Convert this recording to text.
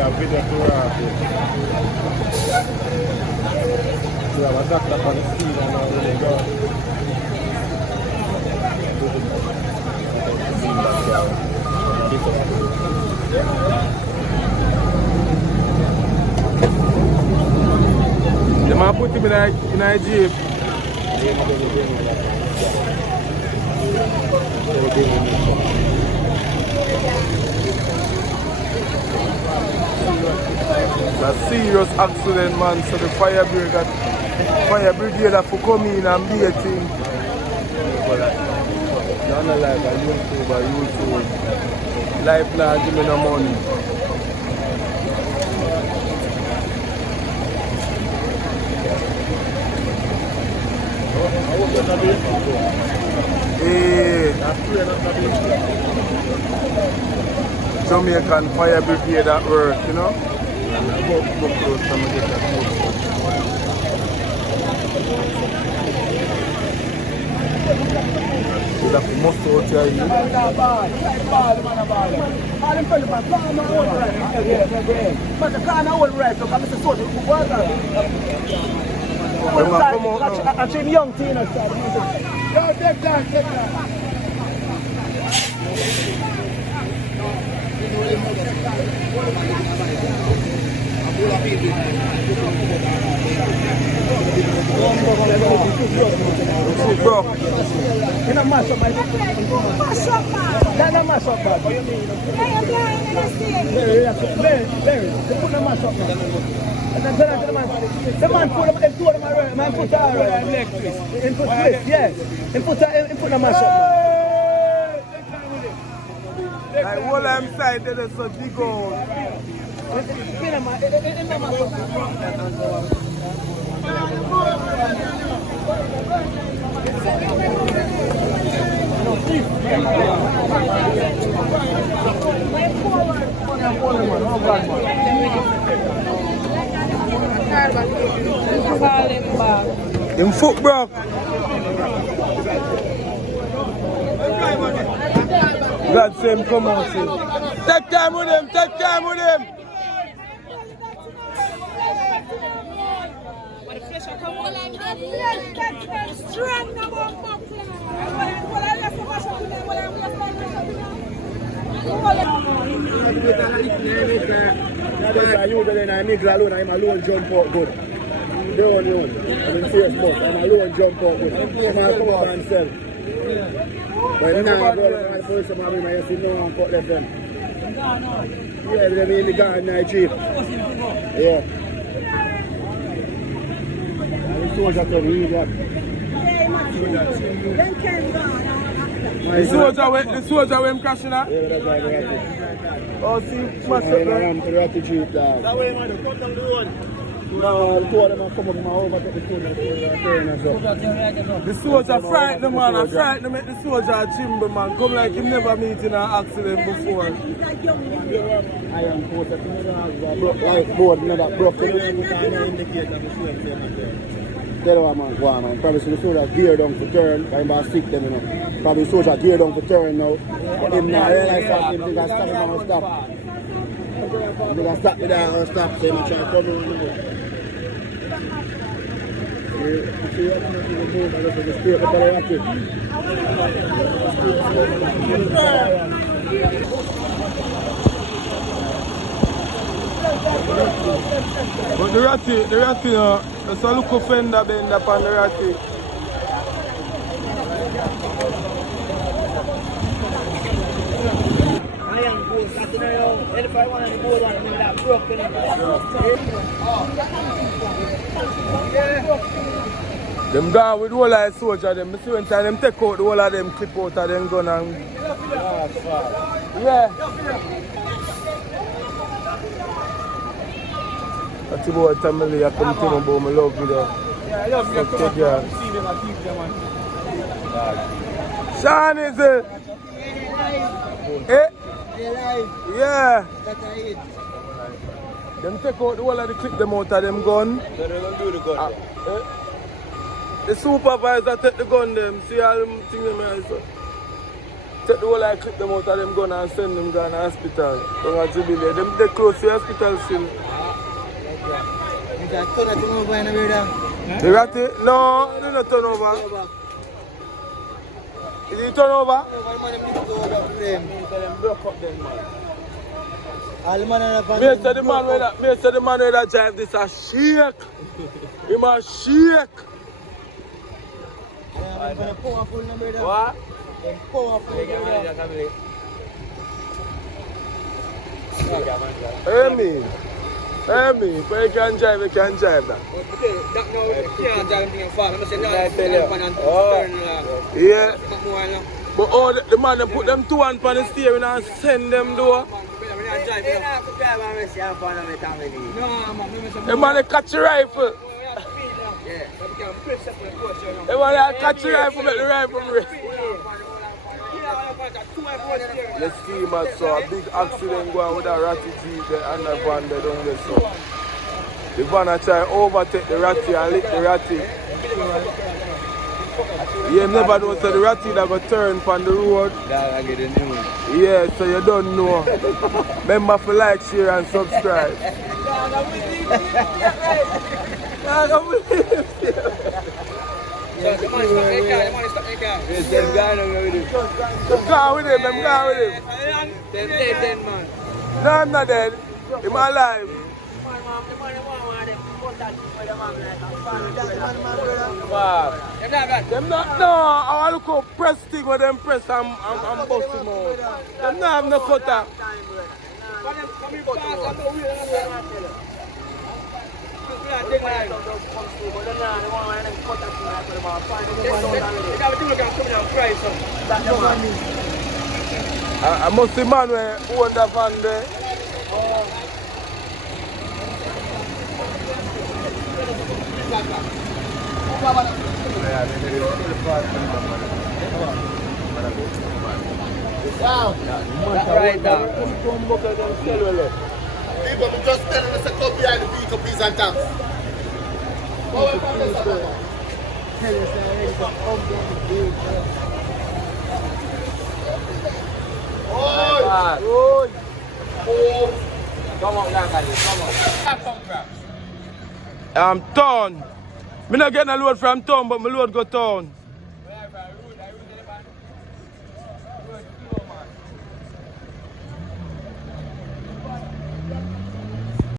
a video to work with. We have a doctor on the scene and now really go. The man put him in a jeep. It's a serious accident, man. So the fire brigade have to come in and be a team. Not like a YouTube. Life now give me no money. Jamaican fire brigade at work, you know? That must out here. I'm young teenagers. Take that. Bro, you know mash up my mash up man. That mash up man. What you mean? Larry, they put the mash up man. And then tell the man put them two of them right. Man put that right. Electric. Input twist, yes. Input the mash up man. Like all I'm saying, there's a big old. In foot, bro. God same come on, see. Take time with him, take time with him. I'm alone jump out good. The only one. I'm in Facebook. I'm alone jump out good. I'm come out and sell. But now, brother, my first time I'm in see no one cut left them. Yeah, they're in the garden, I cheap. Yeah. The soldier can read that. The soldier went crashing out? Yeah, that's why they're happy. Oh, see, what's up, man? That's why, man, come down the road. No, the two of them have come up and overtake the soldier. The soldier frightened the man, and frightened him at the soldier chimber, man. Come like him never meet in an accident before. Iron post, like board, never broke. Tell them, man, go on, man. Probably see the soldier gear down for turn, but he's about to stick them, you know. Probably the soldier gear down for turn now. But him now realize that him think I stop him and stop. Him think I stop me there and stop, so him try to come in. See what I'm going to do, I just stay up the rocket. But the ratty, there's a look fender bend upon the ratty. Them gone with the whole of the soldier, them see when time them take out the whole of them clip out of them gun and... Yeah. That's about family, I come to them about my love with her. Yeah, I love you. I come to see them and keep them on. Sean is it? Eh? Yeah. Them take out the whole of the clip them out of them gun. So they don't do the gun? The supervisor take the gun them. See all them things them here. take the whole I clip them out of them gun and send them down to the hospital. Don't have Jubilee. Them they close to the hospital still. Is that turn it over in the video? The ratty? No, they not turn over. Is it turn over? Broke up then, man. Me say the man where that drive this a shake. He must shake. What? Hey me, if you can drive, you can drive that. Yeah. But all the man they put them 2 hands on the steering and send them though. The man they catch a rifle. The man they catch a rifle, make the rifle break. Let's see, man, so a big accident going with a ratty jeep there and the van there down there, so. The van I try overtake the ratty and lick the ratty. You never know, so the ratty that go turn from the road. Yeah, so you don't know. Remember to like, share and subscribe. Them go with him. No, I'm not dead. I'm alive. Them not, no, I look up press thing where them press and bust him out. Them not have no cutter. I must see man who own the van there. Right now. People just telling us to come behind the vehicle, please, and thanks. Come on, I'm town. I'm not getting a load from town, but my load go town.